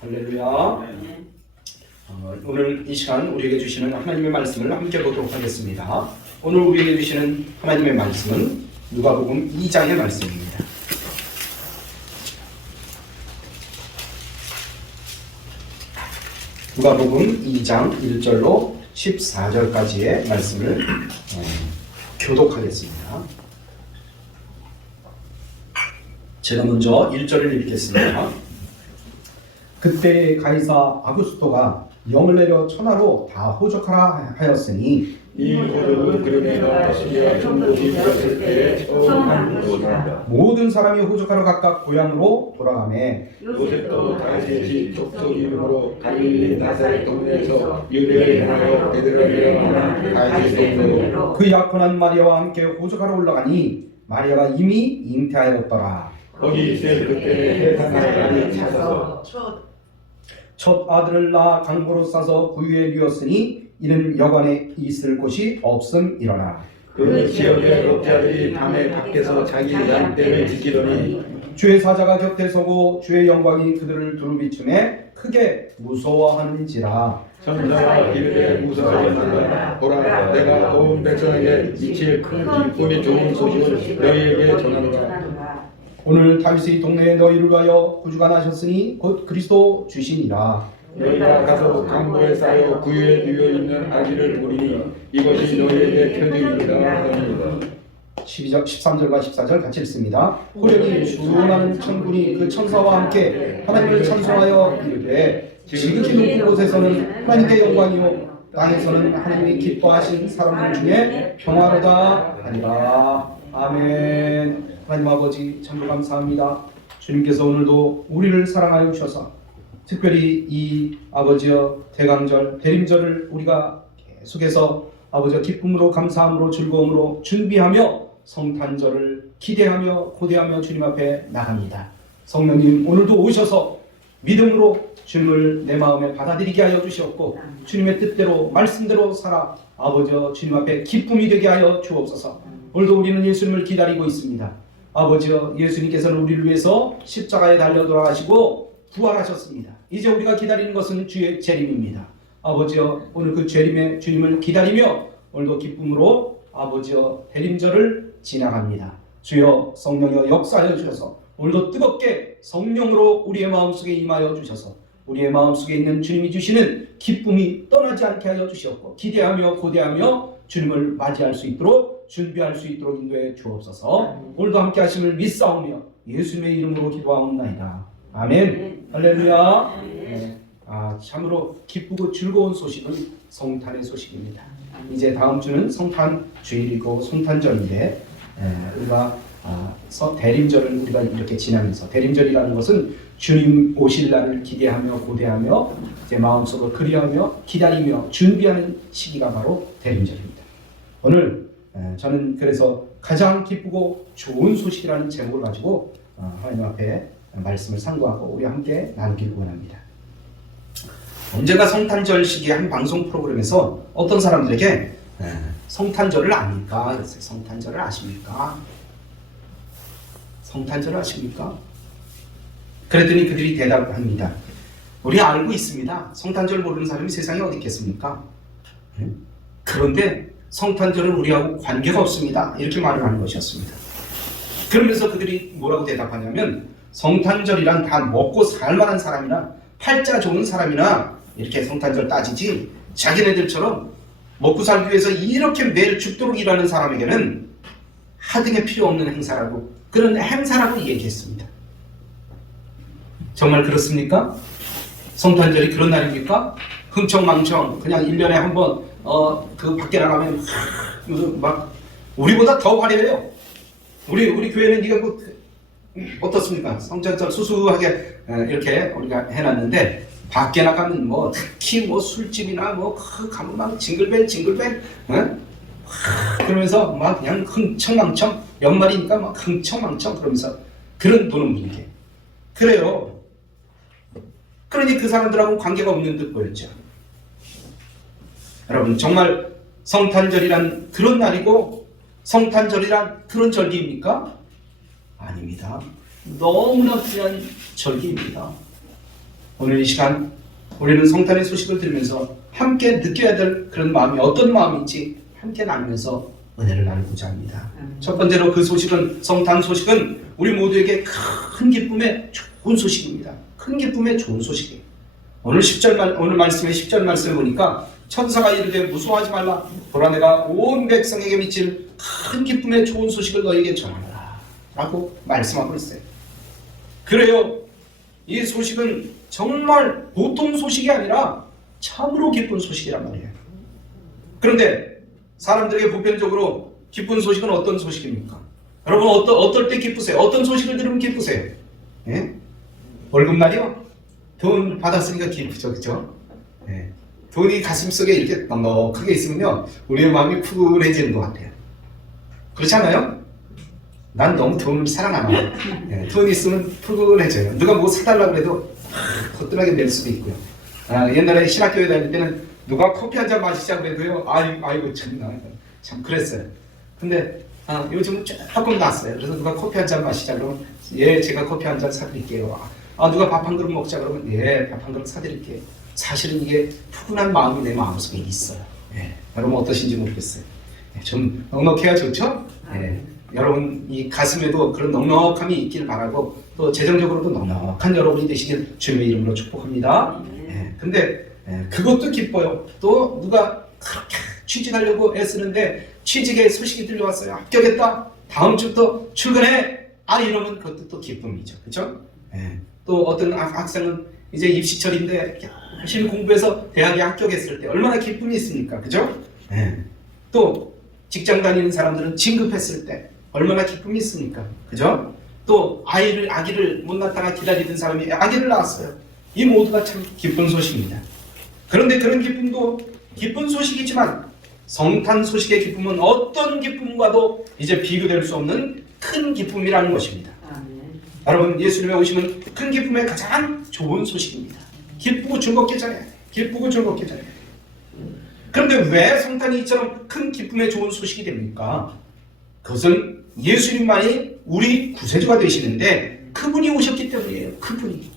할렐루야. 오늘 이 시간 우리에게 주시는 하나님의 말씀을 함께 보도록 하겠습니다. 오늘 우리에게 주시는 하나님의 말씀은 누가복음 2장의 말씀입니다. 누가복음 2장 1절로 14절까지의 말씀을 교독하겠습니다. 제가 먼저 1절을 읽겠습니다. 그때 가이사 아구스토가 영을 내려 천하로 다 호적하라 하였으니 이 호적은 그리스도가 시리아 정복이 되었을 때에 처음 한 것이다. 모든 사람이 호적하러 각각 고향으로 돌아가매 요셉도 다윗의 집 족속이므로 갈릴리 나사렛 동네에서 유대를 향하여 베들레헴이라 하는 다윗의 동네로 그 약혼한 마리아와 함께 호적하러 올라가니 마리아가 이미 잉태하였더라. 거기 있을 그때 헬산 사람이 찾아서 첫 아들을 낳아 강보로 싸서 부유에 누웠으니 이는 여관에 있을 곳이 없음이러라. 그 지역의 록자들이 밤에 밖에서 자기 양떼를 지키더니 주의 사자가 곁에 서고 주의 영광이 그들을 두루 비추매 크게 무서워하는지라. 천사가 이르되 무서워하지 말라. 보라, 내가 온 백성에게 미칠 큰 기쁨이 좋은 소식을 너희에게 전하노라. 오늘 다윗의 동네에 너희를 위하여 구주가 나셨으니 곧 그리스도 주시니라. 너희가 가서 강보에 쌓여 구유에 누워 있는 아기를 보리니 이것이 너희에게 표징이라 하더니 13절과 14절 같이 읽습니다. 호련히 수많은 천군이 그 천사와 함께 하나님을 찬송하여 이르되 지극히 높은 곳에서는 하나님의 영광이요 땅에서는 하나님이 기뻐하신 사람들 중에 평화로다 하니라. 아멘. 하나님 아버지 참으로 감사합니다. 주님께서 오늘도 우리를 사랑하여 주셔서 특별히 이 아버지여 대강절 대림절을 우리가 계속해서 아버지여 기쁨으로 감사함으로 즐거움으로 준비하며 성탄절을 기대하며 고대하며 주님 앞에 나갑니다. 성령님 오늘도 오셔서 믿음으로 주님을 내 마음에 받아들이게 하여 주시옵고 주님의 뜻대로 말씀대로 살아 아버지여 주님 앞에 기쁨이 되게 하여 주옵소서. 오늘도 우리는 예수님을 기다리고 있습니다. 아버지여 예수님께서는 우리를 위해서 십자가에 달려 돌아가시고 부활하셨습니다. 이제 우리가 기다리는 것은 주의 재림입니다. 아버지여 오늘 그 재림의 주님을 기다리며 오늘도 기쁨으로 아버지여 대림절을 지나갑니다. 주여 성령여 역사하여 주셔서 오늘도 뜨겁게 성령으로 우리의 마음속에 임하여 주셔서 우리의 마음속에 있는 주님이 주시는 기쁨이 떠나지 않게 하여 주시옵고 기대하며 고대하며 주님을 맞이할 수 있도록 준비할 수 있도록 인도해 주옵소서. 오늘도 함께 하심을 믿사오며 예수님의 이름으로 기도하옵나이다. 아멘. 할렐루야. 네. 참으로 기쁘고 즐거운 소식은 성탄의 소식입니다. 이제 다음 주는 성탄 주일이고 성탄절인데 우리가 대림절을 우리가 이렇게 지나면서 대림절이라는 것은 주님 오실 날을 기대하며 고대하며 제 마음속으로 그리하며 기다리며 준비하는 시기가 바로 대림절입니다. 오늘 저는 그래서 가장 기쁘고 좋은 소식이라는 제목을 가지고 하나님 앞에 말씀을 상고하고 우리 함께 나누기를 원합니다. 언젠가 성탄절 시기에 한 방송 프로그램에서 어떤 사람들에게 성탄절을 압니까? 그랬어요. 성탄절을 아십니까? 성탄절을 아십니까? 그랬더니 그들이 대답합니다. 우리 알고 있습니다. 성탄절 모르는 사람이 세상에 어디 있겠습니까? 그런데 성탄절은 우리하고 관계가 없습니다. 이렇게 말을 하는 것이었습니다. 그러면서 그들이 뭐라고 대답하냐면 성탄절이란 다 먹고 살만한 사람이나 팔자 좋은 사람이나 이렇게 성탄절 따지지 자기네들처럼 먹고 살기 위해서 이렇게 매일 죽도록 일하는 사람에게는 하등에 필요 없는 행사라고 그런 행사라고 얘기했습니다. 정말 그렇습니까? 성탄절이 그런 날입니까? 흥청망청 그냥 1년에 한 번 그 밖에 나가면 막 우리보다 더 화려해요. 우리 교회는 이거 뭐 어떻습니까? 성탄절 수수하게 이렇게 우리가 해놨는데 밖에 나가면 뭐 특히 뭐 술집이나 뭐 가면 막 징글벨 그러면서 막 그냥 흥청망청 연말이니까 막 흥청망청 그러면서 그런 노는 분위기. 그래요. 그러니 그 사람들하고 관계가 없는 듯 보였죠. 여러분 정말 성탄절이란 그런 날이고 성탄절이란 그런 절기입니까? 아닙니다. 너무나 귀한 절기입니다. 오늘 이 시간 우리는 성탄의 소식을 들으면서 함께 느껴야 될 그런 마음이 어떤 마음인지 함께 나누면서 은혜를 나누고자 합니다. 첫 번째로 그 소식은, 성탄 소식은 우리 모두에게 큰 기쁨의 좋은 소식입니다. 큰 기쁨의 좋은 소식이에요. 오늘 말씀의 10절 말씀을 보니까 천사가 이르되 무서워하지 말라. 보라 내가 온 백성에게 미칠 큰 기쁨의 좋은 소식을 너에게 전하노라 라고 말씀하고 있어요. 그래요. 이 소식은 정말 보통 소식이 아니라 참으로 기쁜 소식이란 말이에요. 그런데 사람들에게 보편적으로 기쁜 소식은 어떤 소식입니까? 여러분 어떨 때 기쁘세요? 어떤 소식을 들으면 기쁘세요? 예? 월급날이요? 돈 받았으니까 기쁘죠, 그죠? 예. 돈이 가슴속에 이렇게 넉넉하게 있으면요, 우리의 마음이 푸근해지는 것 같아요. 그렇지 않아요? 난 너무 돈을 사랑하나. 예. 돈이 있으면 푸근해져요. 누가 뭐 사달라고 해도 거뜬하게 낼 수도 있고요. 옛날에 신학교에 다닐 때는 누가 커피 한 잔 마시자고 해도요, 아이고 참 그랬어요. 근데 요즘은 조금 낫어요. 그래서 누가 커피 한 잔 마시자 그러면 예, 제가 커피 한 잔 사드릴게요. 누가 밥 한 그릇 먹자 그러면 예, 밥 한 그릇 사드릴게요. 사실은 이게 푸근한 마음이 내 마음속에 있어요. 예, 여러분 어떠신지 모르겠어요. 예, 좀 넉넉해야 좋죠? 예, 여러분 이 가슴에도 그런 넉넉함이 있길 바라고, 또 재정적으로도 넉넉한 여러분이 되시길 주님의 이름으로 축복합니다. 예, 근데 그것도 기뻐요. 또 누가 그렇게 취직하려고 애쓰는데 취직의 소식이 들려왔어요. 합격했다. 다음 주부터 출근해. 이러면 그것도 또 기쁨이죠. 그렇죠? 예. 또 어떤 학생은 이제 입시철인데 열심히 공부해서 대학에 합격했을 때 얼마나 기쁨이 있습니까? 그죠? 예. 또 직장 다니는 사람들은 진급했을 때 얼마나 기쁨이 있습니까? 그죠? 또 아기를 못 낳다가 기다리던 사람이 아기를 낳았어요. 이 모두가 참 기쁜 소식입니다. 그런데 그런 기쁨도 기쁜 소식이지만 성탄 소식의 기쁨은 어떤 기쁨과도 이제 비교될 수 없는 큰 기쁨이라는 것입니다. 여러분, 예수님의 오심은 큰 기쁨의 가장 좋은 소식입니다. 기쁘고 즐겁게 전해야 돼. 기쁘고 즐겁게 전해야 돼. 그런데 왜 성탄이 이처럼 큰 기쁨의 좋은 소식이 됩니까? 그것은 예수님만이 우리 구세주가 되시는데 그분이 오셨기 때문이에요. 그분이.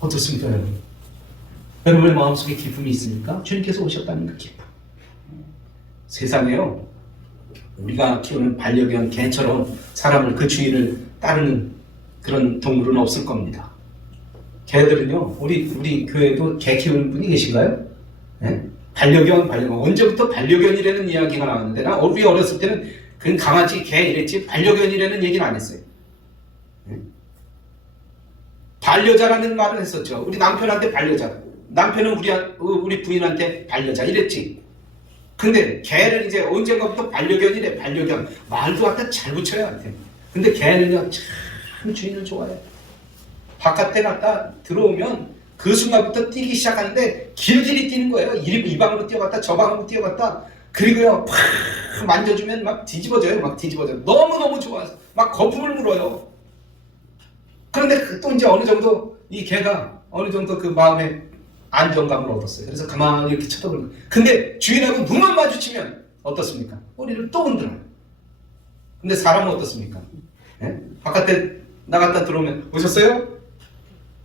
어떻습니까, 여러분? 여러분의 마음속에 기쁨이 있습니까? 주님께서 오셨다는 그 기쁨. 세상에요, 우리가 키우는 반려견 개처럼 사람을, 그 주인을 따르는 그런 동물은 없을 겁니다. 개들은요, 우리 교회도 개 키우는 분이 계신가요? 네? 반려견. 언제부터 반려견이라는 이야기가 나왔는데, 우리 어렸을 때는 그냥 강아지, 개 이랬지 반려견이라는 얘기는 안 했어요. 네? 반려자라는 말을 했었죠. 우리 남편한테 반려자. 남편은 우리 부인한테 반려자 이랬지. 근데 개는 이제 언젠가부터 반려견이래. 반려견. 말도 갖다 잘 붙여야 할 텐데. 근데 개는요, 참 주인을 좋아해. 바깥에 갔다 들어오면 그 순간부터 뛰기 시작하는데 길길이 뛰는 거예요. 이 방으로 뛰어갔다 저 방으로 뛰어갔다. 그리고요, 팍 만져주면 막 뒤집어져요. 너무너무 좋아서 막 거품을 물어요. 그런데 또 이제 어느 정도 이 개가 어느 정도 그 마음에 안정감을 얻었어요. 그래서 가만히 이렇게 쳐다보는 거예요. 근데 주인하고 눈만 마주치면 어떻습니까? 꼬리를 또 흔들어요. 근데 사람은 어떻습니까? 예? 바깥에 나갔다 들어오면 오셨어요?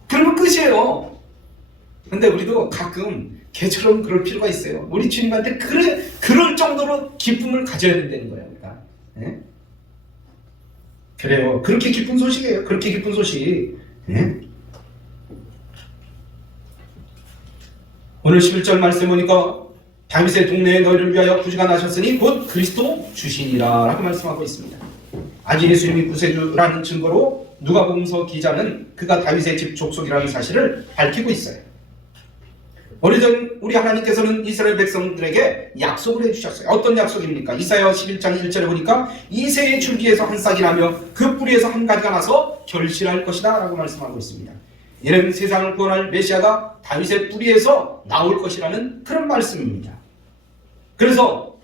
그러면 끝이에요. 근데 우리도 가끔 개처럼 그럴 필요가 있어요. 우리 주님한테 그럴 정도로 기쁨을 가져야 된다는 거예요. 그러니까. 예? 그래요. 그렇게 기쁜 소식이에요. 그렇게 기쁜 소식. 예? 오늘 11절 말씀 보니까 다윗의 동네에 너희를 위하여 구주가 나셨으니 곧 그리스도 주시니라 라고 말씀하고 있습니다. 아직 예수님이 구세주라는 증거로 누가복음서 기자는 그가 다윗의 집 족속이라는 사실을 밝히고 있어요. 오래전 우리 하나님께서는 이스라엘 백성들에게 약속을 해주셨어요. 어떤 약속입니까? 이사야 11장 1절에 보니까 이새의 줄기에서 한 싹이 나며 그 뿌리에서 한 가지가 나서 결실할 것이다 라고 말씀하고 있습니다. 이는 세상을 구원할 메시아가 다윗의 뿌리에서 나올 것이라는 그런 말씀입니다. 그래서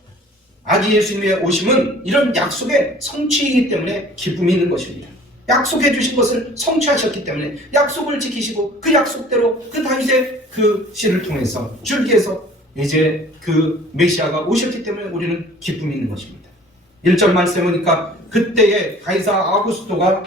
아기 예수님의 오심은 이런 약속의 성취이기 때문에 기쁨이 있는 것입니다. 약속해 주신 것을 성취하셨기 때문에 약속을 지키시고 그 약속대로 그 다윗의 그 씨를 통해서 줄기에서 이제 그 메시아가 오셨기 때문에 우리는 기쁨이 있는 것입니다. 1절 말씀에 보니까 그때에 가이사 아구스토가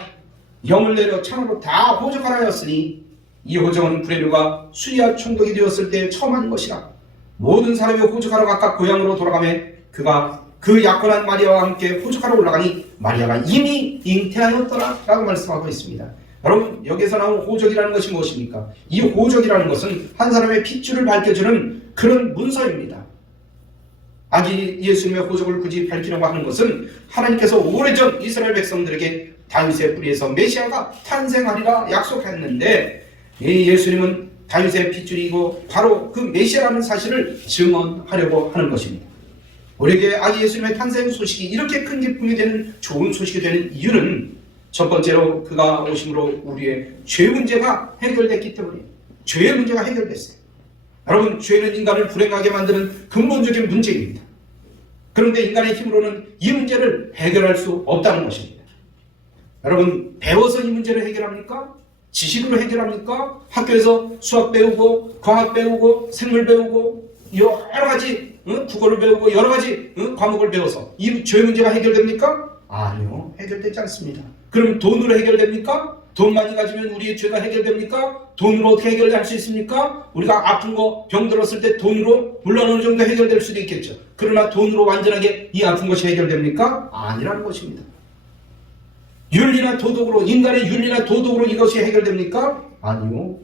영을 내려 창으로 다 호적하라 하였으니 이 호적은 브레류가 수리아 총독이 되었을 때 처음 한 것이라. 모든 사람이 호적하러 각각 고향으로 돌아가며 그가 그 약혼한 마리아와 함께 호적하러 올라가니 마리아가 이미 잉태하였더라 라고 말씀하고 있습니다. 여러분, 여기서 나온 호적이라는 것이 무엇입니까? 이 호적이라는 것은 한 사람의 핏줄을 밝혀주는 그런 문서입니다. 아기 예수님의 호적을 굳이 밝히려고 하는 것은 하나님께서 오래전 이스라엘 백성들에게 다윗의 뿌리에서 메시아가 탄생하리라 약속했는데, 이 예수님은 다윗의 핏줄이고 바로 그 메시아라는 사실을 증언하려고 하는 것입니다. 우리에게 아기 예수님의 탄생 소식이 이렇게 큰 기쁨이 되는 좋은 소식이 되는 이유는 첫 번째로 그가 오심으로 우리의 죄 문제가 해결됐기 때문에 죄의 문제가 해결됐어요. 여러분, 죄는 인간을 불행하게 만드는 근본적인 문제입니다. 그런데 인간의 힘으로는 이 문제를 해결할 수 없다는 것입니다. 여러분, 배워서 이 문제를 해결합니까? 지식으로 해결합니까? 학교에서 수학 배우고 과학 배우고 생물 배우고 여러 가지 국어를 배우고 여러 가지 과목을 배워서 이 죄 문제가 해결됩니까? 아니요, 해결되지 않습니다. 그럼 돈으로 해결됩니까? 돈 많이 가지면 우리의 죄가 해결됩니까? 돈으로 어떻게 해결할 수 있습니까? 우리가 아픈 거, 병 들었을 때 돈으로 물론 어느 정도 해결될 수도 있겠죠. 그러나 돈으로 완전하게 이 아픈 것이 해결됩니까? 아니라는 것입니다. 윤리나 도덕으로, 인간의 윤리나 도덕으로 이것이 해결됩니까? 아니요.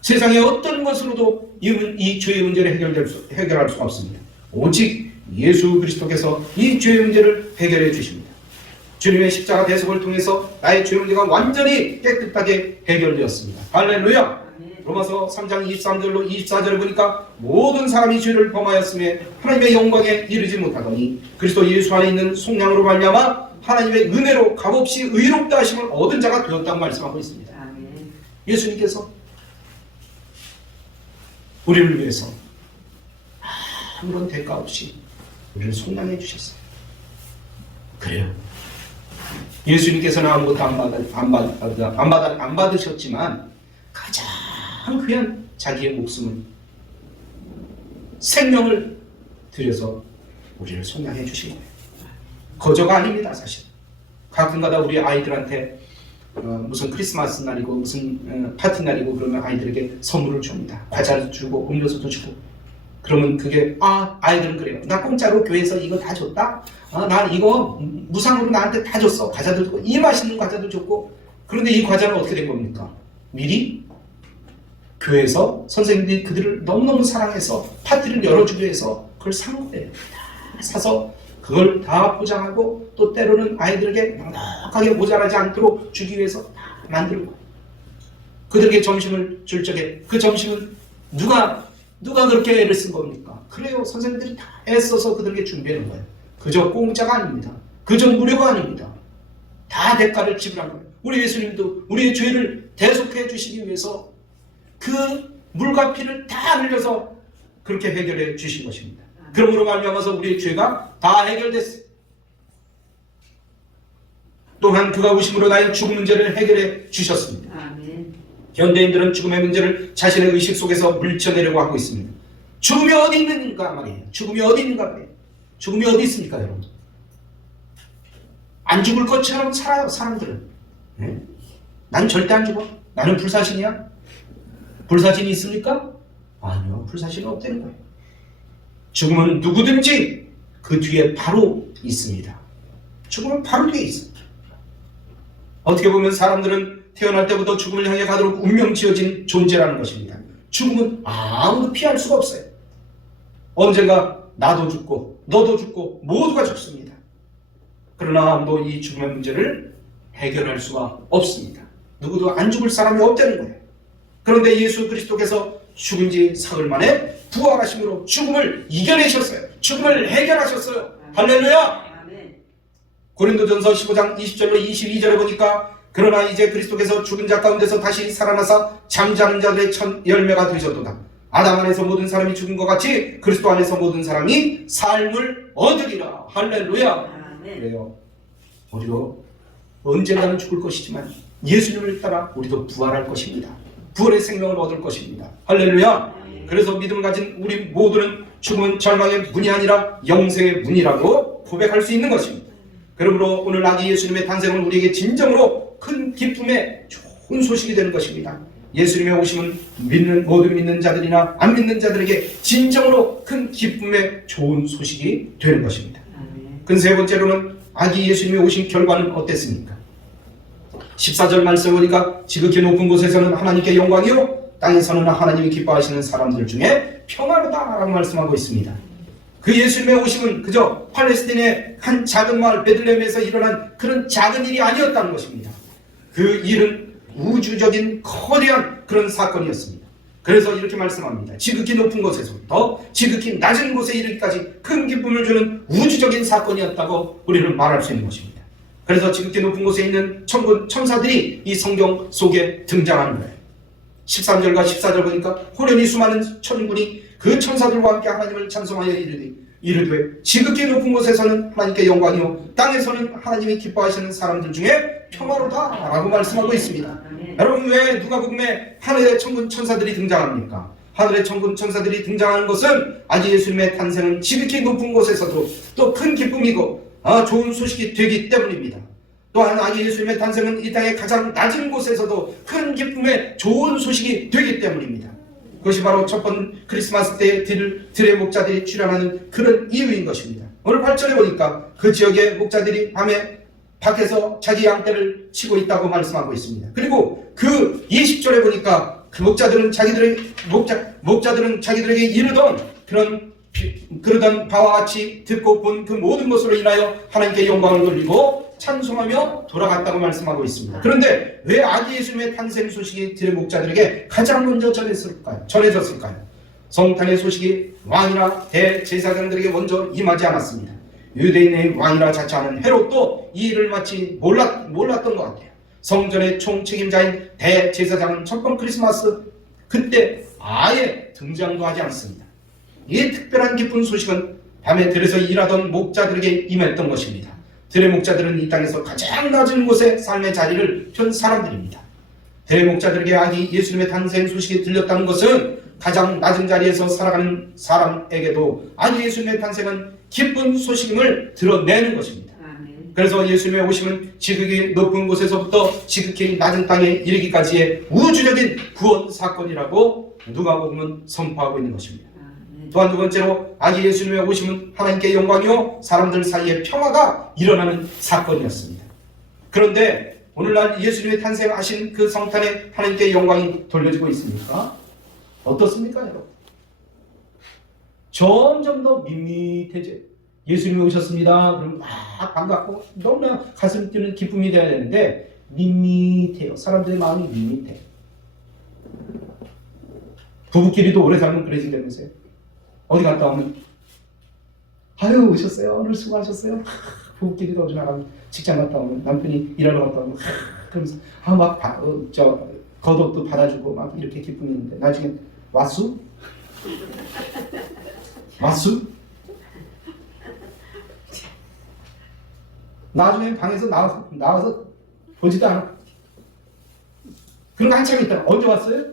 세상의 어떤 것으로도 이 죄의 문제를 해결할 수가 없습니다. 오직 예수 그리스도께서 이 죄의 문제를 해결해 주십니다. 주님의 십자가 대속을 통해서 나의 죄 문제가 완전히 깨끗하게 해결되었습니다. 할렐루야! 로마서 3장 23절로 24절을 보니까 모든 사람이 죄를 범하였음에 하나님의 영광에 이르지 못하더니 그리스도 예수 안에 있는 속량으로 말미암아 하나님의 은혜로 값없이 의롭다 하심을 얻은 자가 되었다고 말씀하고 있습니다. 예수님께서 우리를 위해서 아무런 대가 없이 우리를 속량해 주셨어요. 그래요. 예수님께서는 아무것도 안 받으셨지만 가장 귀한 자기의 목숨을, 생명을 들여서 우리를 속량해 주신 거예요. 거저가 아닙니다. 사실 가끔가다 우리 아이들한테 무슨 크리스마스 날이고 무슨 파티 날이고 그러면 아이들에게 선물을 줍니다. 과자도 주고 음료수도 주고. 그러면 그게 아이들은 그래요. 나 공짜로 교회에서 이거 다 줬다. 나 이거 무상으로 나한테 다 줬어. 과자도 주고 이 맛있는 과자도 줬고. 그런데 이 과자는 어떻게 된 겁니까? 미리 교회에서 선생님들이 그들을 너무너무 사랑해서 파티를 열어주기 위해서 그걸 산 거예요. 다 사서 그걸 다 포장하고 또 때로는 아이들에게 넉넉하게 모자라지 않도록 주기 위해서 다 만들고, 그들에게 점심을 줄 적에 그 점심은 누가 그렇게 애를 쓴 겁니까? 그래요. 선생님들이 다 애써서 그들에게 준비하는 거예요. 그저 공짜가 아닙니다. 그저 무료가 아닙니다. 다 대가를 지불한 거예요. 우리 예수님도 우리의 죄를 대속해 주시기 위해서 그 물과 피를 다 흘려서 그렇게 해결해 주신 것입니다. 그러므로 말미암아서 우리의 죄가 다 해결됐어요. 또한 그가 오심으로 나의 죽음 문제를 해결해 주셨습니다. 아멘. 현대인들은 죽음의 문제를 자신의 의식 속에서 물쳐내려고 하고 있습니다. 죽음이 어디 있는가 말이에요. 죽음이 어디 있는가 말이에요. 죽음이 어디 있습니까, 여러분? 안 죽을 것처럼 살아요, 사람들은. 네? 난 절대 안 죽어. 나는 불사신이야. 불사신이 있습니까? 아니요, 불사신은 없다는 거예요. 죽음은 누구든지 그 뒤에 바로 있습니다. 죽음은 바로 뒤에 있습니다. 어떻게 보면 사람들은 태어날 때부터 죽음을 향해 가도록 운명 지어진 존재라는 것입니다. 죽음은 아무도 피할 수가 없어요. 언젠가 나도 죽고 너도 죽고 모두가 죽습니다. 그러나 아무도 이 죽음의 문제를 해결할 수가 없습니다. 누구도 안 죽을 사람이 없다는 거예요. 그런데 예수 그리스도께서 죽은 지 사흘 만에 부활하심으로 죽음을 이겨내셨어요. 죽음을 해결하셨어요. 할렐루야! 고린도전서 15장 20절로 22절에 보니까 그러나 이제 그리스도께서 죽은 자 가운데서 다시 살아나사 잠자는 자들의 첫 열매가 되셨도다. 아담 안에서 모든 사람이 죽은 것 같이 그리스도 안에서 모든 사람이 삶을 얻으리라. 할렐루야! 그래요. 우리도 언젠가는 죽을 것이지만 예수님을 따라 우리도 부활할 것입니다. 부활의 생명을 얻을 것입니다. 할렐루야! 그래서 믿음을 가진 우리 모두는 죽음은 절망의 문이 아니라 영생의 문이라고 고백할 수 있는 것입니다. 그러므로 오늘 아기 예수님의 탄생은 우리에게 진정으로 큰 기쁨의 좋은 소식이 되는 것입니다. 예수님의 오심은 모든 믿는 자들이나 안 믿는 자들에게 진정으로 큰 기쁨의 좋은 소식이 되는 것입니다. 그 세 번째로는 아기 예수님이 오신 결과는 어땠습니까? 14절 말씀 보니까 지극히 높은 곳에서는 하나님께 영광이요 땅에서는 하나님이 기뻐하시는 사람들 중에 평화로다라고 말씀하고 있습니다. 그 예수님의 오심은 그저 팔레스틴의 한 작은 마을 베들레헴에서 일어난 그런 작은 일이 아니었다는 것입니다. 그 일은 우주적인 거대한 그런 사건이었습니다. 그래서 이렇게 말씀합니다. 지극히 높은 곳에서부터 지극히 낮은 곳에 이르기까지 큰 기쁨을 주는 우주적인 사건이었다고 우리는 말할 수 있는 것입니다. 그래서 지극히 높은 곳에 있는 천군 천사들이 이 성경 속에 등장하는 거예요. 13절과 14절 보니까 호련히 수많은 천군이 그 천사들과 함께 하나님을 찬송하여 이르되 지극히 높은 곳에서는 하나님께 영광이요 땅에서는 하나님이 기뻐하시는 사람들 중에 평화로다 라고 말씀하고 있습니다. 여러분, 왜 누가복음에 하늘의 천군 천사들이 등장합니까? 하늘의 천군 천사들이 등장하는 것은 아기 예수님의 탄생은 지극히 높은 곳에서도 또 큰 기쁨이고 좋은 소식이 되기 때문입니다. 또한 아기 예수님의 탄생은 이 땅의 가장 낮은 곳에서도 큰 기쁨의 좋은 소식이 되기 때문입니다. 그것이 바로 첫 번 크리스마스 때 들의 목자들이 출연하는 그런 이유인 것입니다. 오늘 8절에 보니까 그 지역의 목자들이 밤에 밖에서 자기 양떼를 치고 있다고 말씀하고 있습니다. 그리고 그 20절에 보니까 그 목자들은 자기들에게 이르던 그러던 바와 같이 듣고 본 그 모든 것으로 인하여 하나님께 영광을 돌리고 찬송하며 돌아갔다고 말씀하고 있습니다. 그런데 왜 아기 예수님의 탄생 소식이 들의 목자들에게 가장 먼저 전해졌을까요? 성탄의 소식이 왕이나 대제사장들에게 먼저 임하지 않았습니다. 유대인의 왕이라 자처하는 헤롯도 이 일을 마치 몰랐던 것 같아요. 성전의 총책임자인 대제사장은 첫번 크리스마스 그때 아예 등장도 하지 않습니다. 이 특별한 기쁜 소식은 밤에 들에서 일하던 목자들에게 임했던 것입니다. 들의 목자들은 이 땅에서 가장 낮은 곳에 삶의 자리를 편 사람들입니다. 들의 목자들에게 아기 예수님의 탄생 소식이 들렸다는 것은 가장 낮은 자리에서 살아가는 사람에게도 아기 예수님의 탄생은 기쁜 소식임을 드러내는 것입니다. 그래서 예수님의 오심은 지극히 높은 곳에서부터 지극히 낮은 땅에 이르기까지의 우주적인 구원 사건이라고 누가복음은 선포하고 있는 것입니다. 또한 두 번째로 아기 예수님의 오심은 하나님께 영광이요 사람들 사이에 평화가 일어나는 사건이었습니다. 그런데 오늘날 예수님의 탄생하신 그 성탄에 하나님께 영광이 돌려지고 있습니까? 어떻습니까, 여러분? 점점 더 밋밋해져요. 예수님이 오셨습니다. 그럼 막 반갑고 너무나 가슴 뛰는 기쁨이 되어야 되는데 밋밋해요. 사람들의 마음이 밋밋해요. 부부끼리도 오래 살면 그러시다면서요. 어디 갔다 오면 아유 오셨어요. 오늘 수고하셨어요. 부부끼리도 어디 나가면 직장 갔다 오면 남편이 일하러 갔다 오면 그러면서 막 겉옷도 받아주고 막 이렇게 기쁨이 있는데 나중에 왔수? 나중에 방에서 나와서 보지도 않아. 그런 거 한참 있다가 언제 왔어요?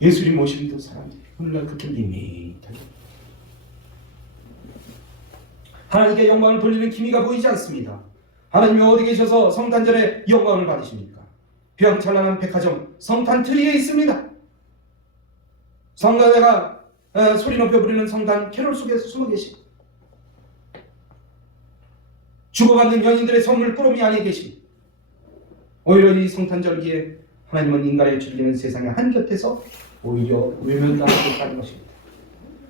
예수님 모시는 사람들이 오늘날 그렇게 밋밋하게 하나님께 영광을 돌리는 기미가 보이지 않습니다. 하나님이 어디 계셔서 성탄절에 영광을 받으십니까? 휘황찬란한 백화점 성탄 트리에 있습니다. 성가대가 소리 높여 부르는 성탄 캐롤 속에서 숨어 계시고 주고받는 연인들의 선물 꾸러미 안에 계시고 오히려 이 성탄절기에 하나님은 인간의 즐기는 세상의 한곁에서 오히려 외면당하고 있다는 것입니다.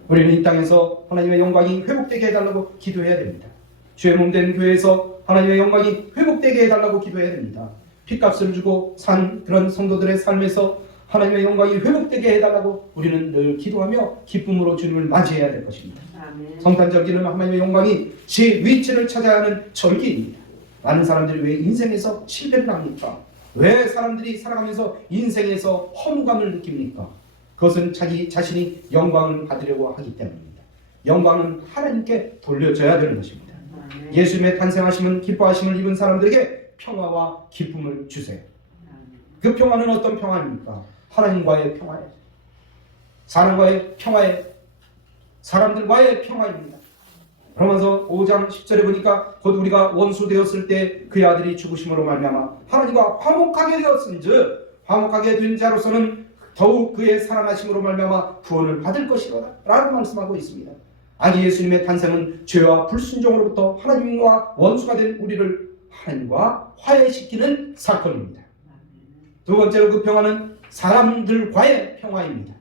우리는 이 땅에서 하나님의 영광이 회복되게 해달라고 기도해야 됩니다. 주의 몸된 교회에서 하나님의 영광이 회복되게 해달라고 기도해야 됩니다. 핏값을 주고 산 그런 성도들의 삶에서 하나님의 영광이 회복되게 해달라고 우리는 늘 기도하며 기쁨으로 주님을 맞이해야 될 것입니다. 아멘. 성탄절기는 하나님의 영광이 제 위치를 찾아야 하는 절기입니다. 많은 사람들이 왜 인생에서 실패를 합니까? 왜 사람들이 살아가면서 인생에서 허무감을 느낍니까? 그것은 자기 자신이 영광을 받으려고 하기 때문입니다. 영광은 하나님께 돌려줘야 되는 것입니다. 아멘. 예수님의 탄생하심은 기뻐하심을 입은 사람들에게 평화와 기쁨을 주세요. 그 평화는 어떤 평화입니까? 하나님과의 평화예요. 사람과의 평화예요. 사람들과의 평화입니다. 로마서 5장 10절에 보니까 곧 우리가 원수 되었을 때 그의 아들이 죽으심으로 말미암아 하나님과 화목하게 되었은즉 화목하게 된 자로서는 더욱 그의 살아나심으로 말미암아 구원을 받을 것이로다 라고 말씀하고 있습니다. 아기 예수님의 탄생은 죄와 불순종으로부터 하나님과 원수가 된 우리를 하나님과 화해시키는 사건입니다. 두 번째로 그 평화는 사람들과의 평화입니다.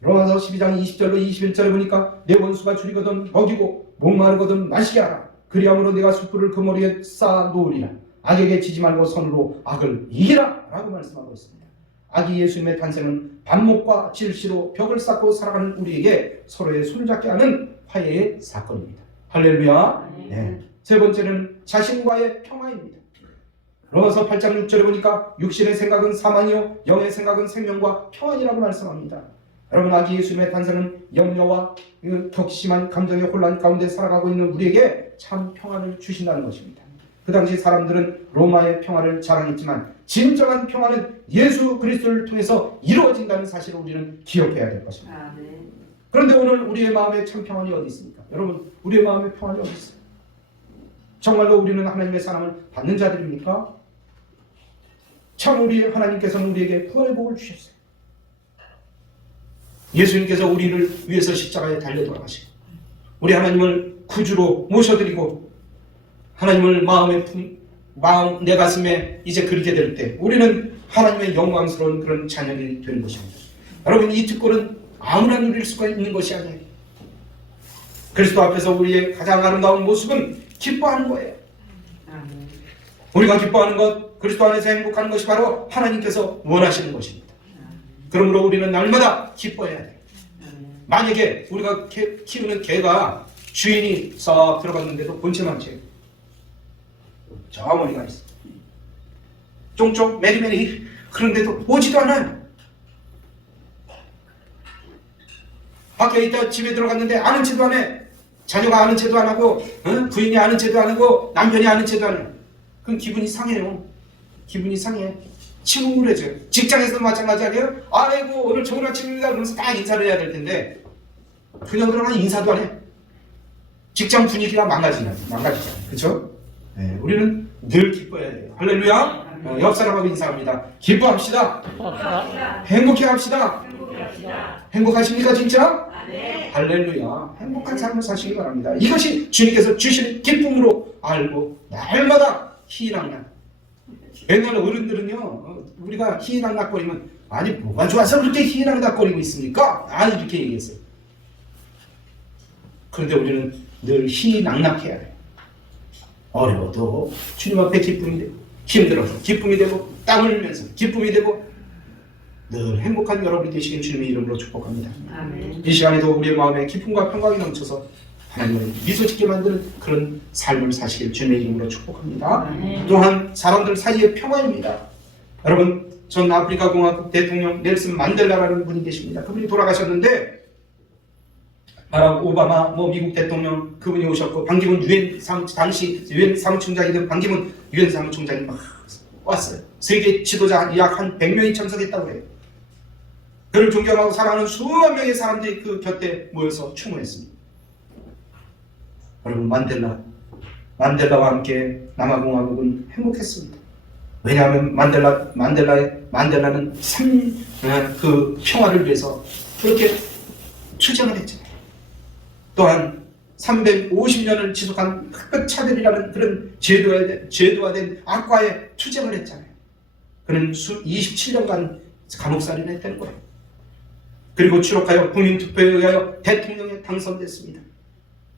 로마서 12장 20절로 21절에 보니까 내 원수가 줄이거든 먹이고 목마르거든 마시게 하라. 그리함으로 내가 숯불을 그 머리에 쌓아 놓으리라. 악에게 지지 말고 선으로 악을 이기라 라고 말씀하고 있습니다. 아기 예수님의 탄생은 반목과 질시로 벽을 쌓고 살아가는 우리에게 서로의 손을 잡게 하는 화해의 사건입니다. 할렐루야. 네. 세 번째는 자신과의 평화입니다. 로마서 8장 6절에 보니까 육신의 생각은 사망이요 영의 생각은 생명과 평안이라고 말씀합니다. 여러분, 아기 예수님의 탄생은 염려와 격심한 감정의 혼란 가운데 살아가고 있는 우리에게 참 평안을 주신다는 것입니다. 그 당시 사람들은 로마의 평화를 자랑했지만 진정한 평화는 예수 그리스도를 통해서 이루어진다는 사실을 우리는 기억해야 될 것입니다. 그런데 오늘 우리의 마음에 참 평안이 어디 있습니까? 여러분, 우리의 마음에 평안이 어디 있어요? 정말로 우리는 하나님의 사랑을 받는 자들입니까? 참 우리 하나님께서는 우리에게 구원의 복을 주셨어요. 예수님께서 우리를 위해서 십자가에 달려 돌아가시고 우리 하나님을 구주로 모셔드리고 하나님을 마음 내 가슴에 이제 그리게 될 때 우리는 하나님의 영광스러운 그런 자녀들이 되는 것입니다. 여러분, 이 특권은 아무나 누릴 수가 있는 것이 아니에요. 그리스도 앞에서 우리의 가장 아름다운 모습은 기뻐하는 거예요. 우리가 기뻐하는 것, 그리스도 안에서 행복하는 것이 바로 하나님께서 원하시는 것입니다. 그러므로 우리는 날마다 기뻐해야 돼요. 만약에 우리가 키우는 개가 주인이 싹 들어갔는데도 본체만 채 저 머리가 있어. 쫑쫑 메리메리 그런데도 오지도 않아요. 밖에 있다 집에 들어갔는데 아는 체도 안 해. 자녀가 아는 체도 안 하고 부인이 아는 체도 안 하고 남편이 아는 체도 안 해. 그럼 기분이 상해요. 기분이 상해. 침울해져요. 직장에서도 마찬가지 아니에요? 아이고 오늘 좋은 아침입니다 그러면서 딱 인사를 해야 될 텐데 그냥 들어가면 인사도 안 해. 직장 분위기가 망가지잖아요. 그렇죠? 네, 우리는 늘 기뻐해야 돼요. 할렐루야. 옆 사람하고 인사합니다. 기뻐합시다. 행복해 합시다. 행복하십니까 진짜? 할렐루야. 행복한 삶을 사시기 바랍니다. 이것이 주님께서 주시는 기쁨으로 알고 날마다 희락날. 옛날 어른들은요, 우리가 희낙낙거리면 아니 뭐가 좋아서 그렇게 희낙낙거리고 있습니까? 이렇게 얘기했어요. 그런데 우리는 늘 희낙낙해야 돼요. 어려워도 주님 앞에 기쁨이 되고 힘들어도 기쁨이 되고 땀 흘리면서 기쁨이 되고 늘 행복한 여러분이 되시길 주님의 이름으로 축복합니다. 아멘. 이 시간에도 우리의 마음에 기쁨과 평강이 넘쳐서 하나님을 미소 짓게 만드는 그런 삶을 사시길 주님의 이름으로 축복합니다. 아멘. 또한 사람들 사이의 평화입니다. 여러분, 전 아프리카 공화국 대통령 넬슨 만델라라는 분이 계십니다. 그분이 돌아가셨는데 바락 오바마 미국 대통령 그분이 오셨고 반기문 당시 유엔 사무총장이던 반기문 유엔 사무총장이 막 왔어요. 세계 지도자 약 한 100명이 참석했다고 해요. 그를 존경하고 사랑하는 수만 명의 사람들이 그 곁에 모여서 추모했습니다. 여러분, 만델라와 함께 남아공화국은 행복했습니다. 왜냐하면 만델라는 그 평화를 위해서 그렇게 투쟁을 했잖아요. 또한 350년을 지속한 흑백 차별이라는 그런 제도화된 악과에 투쟁을 했잖아요. 그는 27년간 감옥살이를 했다는 거예요. 그리고 추록하여 국민투표에 의하여 대통령에 당선됐습니다.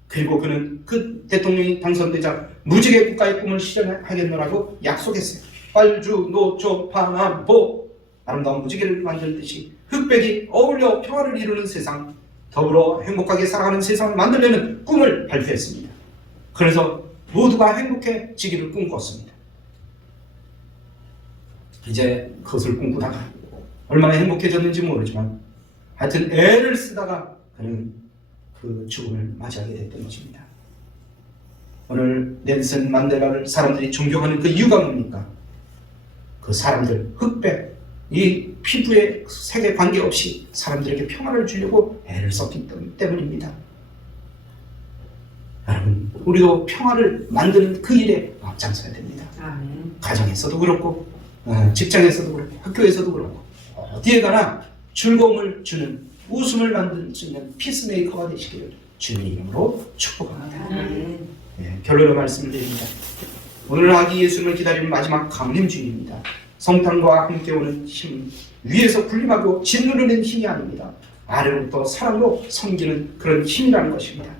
그리고 그는 그 대통령이 당선되자 무지개 국가의 꿈을 실현하겠노라고 약속했어요. 빨주, 노초, 파남보 아름다운 무지개를 만들듯이 흑백이 어울려 평화를 이루는 세상, 더불어 행복하게 살아가는 세상을 만들려는 꿈을 발표했습니다. 그래서 모두가 행복해지기를 꿈꿨습니다. 이제 그것을 꿈꾸다가 얼마나 행복해졌는지 모르지만 하여튼 애를 쓰다가 그는 그 죽음을 맞이하게 됐던 것입니다. 오늘 넬슨 만델라를 사람들이 존경하는 그 이유가 뭡니까? 그 사람들, 흑백, 이 피부의 색에 관계없이 사람들에게 평화를 주려고 애를 썼기 때문입니다. 여러분, 우리도 평화를 만드는 그 일에 앞장서야 됩니다. 아멘. 가정에서도 그렇고 직장에서도 그렇고 학교에서도 그렇고 어디에 가나 즐거움을 주는, 웃음을 만들 수 있는 피스메이커가 되시기를 주님의 이름으로 축복합니다. 아멘. 결론의 말씀을 드립니다. 오늘 아기 예수님을 기다리는 마지막 강림 주일입니다. 성탄과 함께 오는 힘, 위에서 군림하고 짓누르는 힘이 아닙니다. 아래로부터 사랑으로 섬기는 그런 힘이라는 것입니다.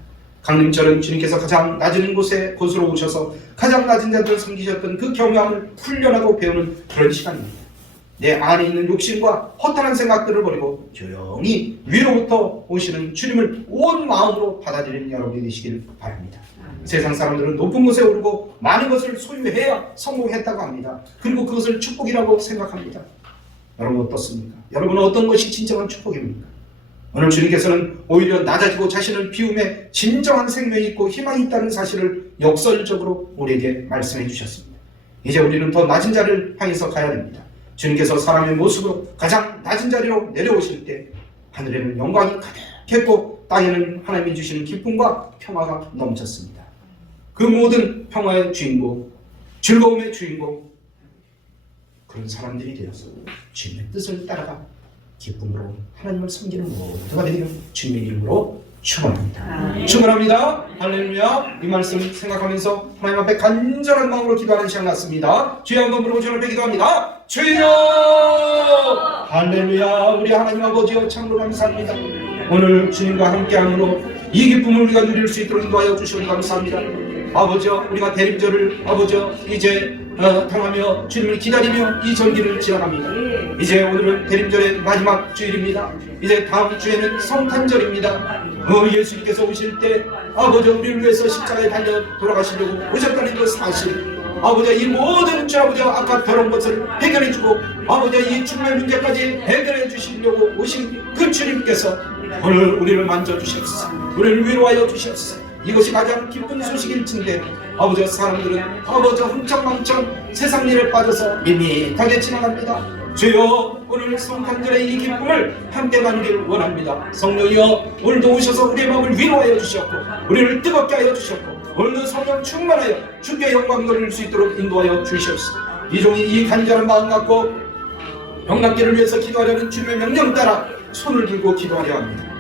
강림절은 주님께서 가장 낮은 곳으로 오셔서 가장 낮은 자들을 섬기셨던 그 경외함을 훈련하고 배우는 그런 시간입니다. 내 안에 있는 욕심과 허탄한 생각들을 버리고 조용히 위로부터 오시는 주님을 온 마음으로 받아들이는 여러분이 되시길 바랍니다. 세상 사람들은 높은 곳에 오르고 많은 것을 소유해야 성공했다고 합니다. 그리고 그것을 축복이라고 생각합니다. 여러분 어떻습니까? 여러분은 어떤 것이 진정한 축복입니까? 오늘 주님께서는 오히려 낮아지고 자신을 비움에 진정한 생명이 있고 희망이 있다는 사실을 역설적으로 우리에게 말씀해 주셨습니다. 이제 우리는 더 낮은 자리를 향해서 가야 됩니다. 주님께서 사람의 모습으로 가장 낮은 자리로 내려오실 때 하늘에는 영광이 가득했고 땅에는 하나님이 주시는 기쁨과 평화가 넘쳤습니다. 그 모든 평화의 주인공, 즐거움의 주인공, 그런 사람들이 되어서 주님의 뜻을 따라가 기쁨으로 하나님을 섬기는 모두가 되기를 주님의 이름으로 축원합니다. 축원합니다. 할렐루야. 이 말씀 생각하면서 하나님 앞에 간절한 마음으로 기도하는 시간 같습니다. 주여 한번 부르고 주님 앞에 기도합니다. 주여! 할렐루야. 우리 하나님 아버지여 참으로 감사합니다. 오늘 주님과 함께함으로 이 기쁨을 우리가 누릴 수 있도록 인도하여 주시니 감사합니다. 아버지여, 우리가 대림절을 아버지여 이제 당하며 주님을 기다리며 이 절기를 지나갑니다. 이제 오늘은 대림절의 마지막 주일입니다. 이제 다음 주에는 성탄절입니다. 예수님께서 오실 때 아버지 우리를 위해서 십자가에 달려 돌아가시려고 오셨다는 그 사실, 아버지 이 모든 주 아버지 아까 더러운 것을 해결해주고 아버지 이 죽음의 문제까지 해결해 주시려고 오신 그 주님께서 오늘 우리를 만져주시옵소서. 우리를 위로하여 주시옵소서. 이것이 가장 기쁜 소식일진데 아버지 사람들은 아버지 흥청망청 세상 일에 빠져서 밋밋하게 지나갑니다. 주여 오늘 성탄절의 이 기쁨을 함께 나누기를 원합니다. 성령이여 오늘도 오셔서 우리의 마음을 위로하여 주셨고 우리를 뜨겁게 하여 주셨고 오늘도 성령 충만하여 주께 영광 돌릴 수 있도록 인도하여 주시옵소서. 이 종이 이 간절한 마음 갖고 병낫기를 위해서 기도하려는 주님의 명령 따라 손을 들고 기도하려 합니다.